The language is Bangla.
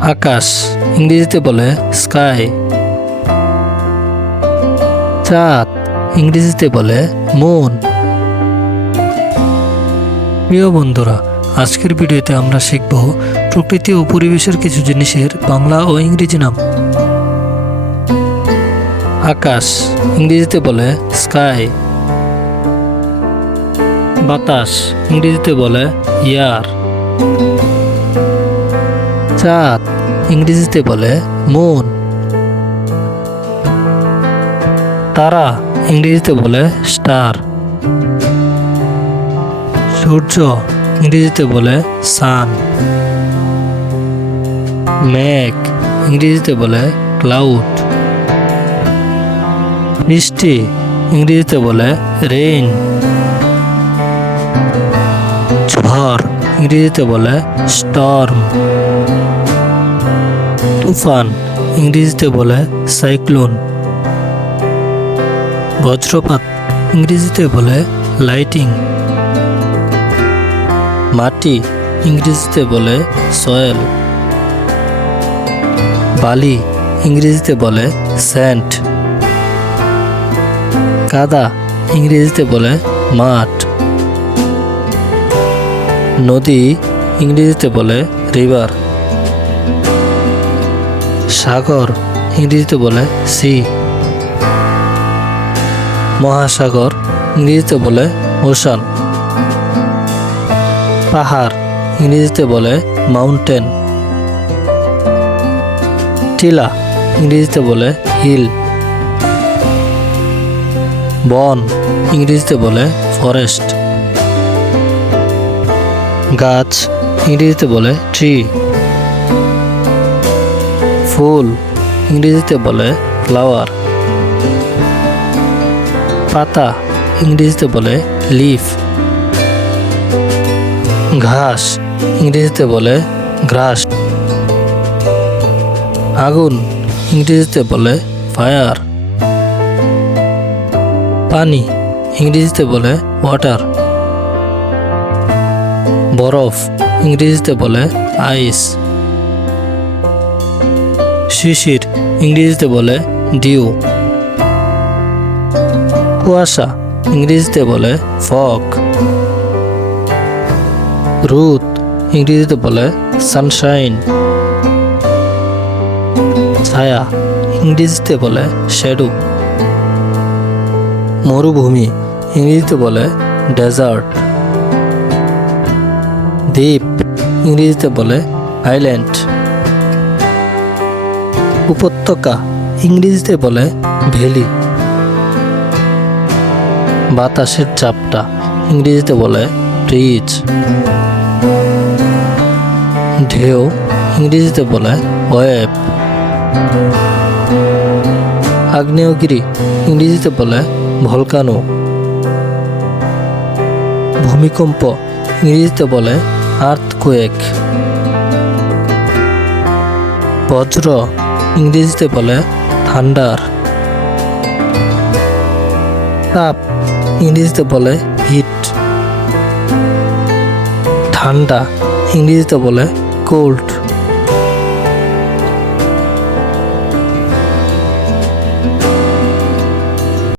আকাশ ইংরেজিতে বলে স্কাই। চাঁদ ইংরেজিতে বলে মুন। প্রিয় বন্ধুরা, আজকের ভিডিওতে আমরা শিখব প্রকৃতি ও পরিবেশের কিছু জিনিসের বাংলা ও ইংরেজি নাম। আকাশ ইংরেজিতে বলে স্কাই। বাতাস ইংরেজিতে বলে এয়ার। চাঁদ ইংরেজিতে বলে মুন। তারা ইংরেজিতে বলে স্টার। সূর্য ইংরেজিতে বলে সান। মেঘ ইংরেজিতে বলে ক্লাউড। বৃষ্টি ইংরেজিতে বলে রেইন। ঝড় ইংরেজিতে বলে স্টর্ম। তুফান ইংরেজিতে বলে সাইক্লোন। বজ্রপাত ইংরেজিতে বলে লাইটিং। মাটি ইংরেজিতে বলে সয়েল। বালি ইংরেজিতে বলে স্যান্ড। কাদা ইংরেজিতে বলে মাঠ। নদী ইংরেজিতে বলে রিভার। সাগর ইংরেজিতে বলে সি। মহাসাগর ইংরেজিতে বলে ওশান। পাহাড় ইংরেজিতে বলে মাউন্টেন। টিলা ইংরেজিতে বলে হিল। বন ইংরেজিতে বলে ফরেস্ট। গাছ ইংরেজিতে বলে ট্রি। ফুল ইংরেজিতে বলে ফ্লাওয়ার। পাতা ইংরেজিতে বলে লিফ। ঘাস ইংরেজিতে বলে গ্রাস। আগুন ইংরেজিতে বলে ফায়ার। পানি ইংরেজিতে বলে ওয়াটার। বরফ ইংরেজিতে বলে আইস। শিশির ইংরেজিতে বলে ডিউ। কুয়াশা ইংরেজিতে বলে ফগ। রোদ ইংরেজিতে বলে সানশাইন। ছায়া ইংরেজিতে বলে শ্যাডো। মরুভূমি ইংরেজিতে বলে ডেজার্ট। দ্বীপ ইংরেজিতে বলে আইল্যান্ড। উপত্যকা ইংরেজিতে বলে ভ্যালি। বাতাসের চাপটা ইংরেজিতে বলে ব্রিজ। ঢেউ ইংরেজিতে বলে ওয়েভ। আগ্নেয়গিরি ইংরেজিতে বলে ভলকানো। ভূমিকম্প ইংরেজিতে বলে আর্থকুয়েক। বজ্র ইংরেজিতে বলে থান্ডার। তাপ ইংরেজিতে বলে হিট। ঠান্ডা ইংরেজিতে বলে কোল্ড।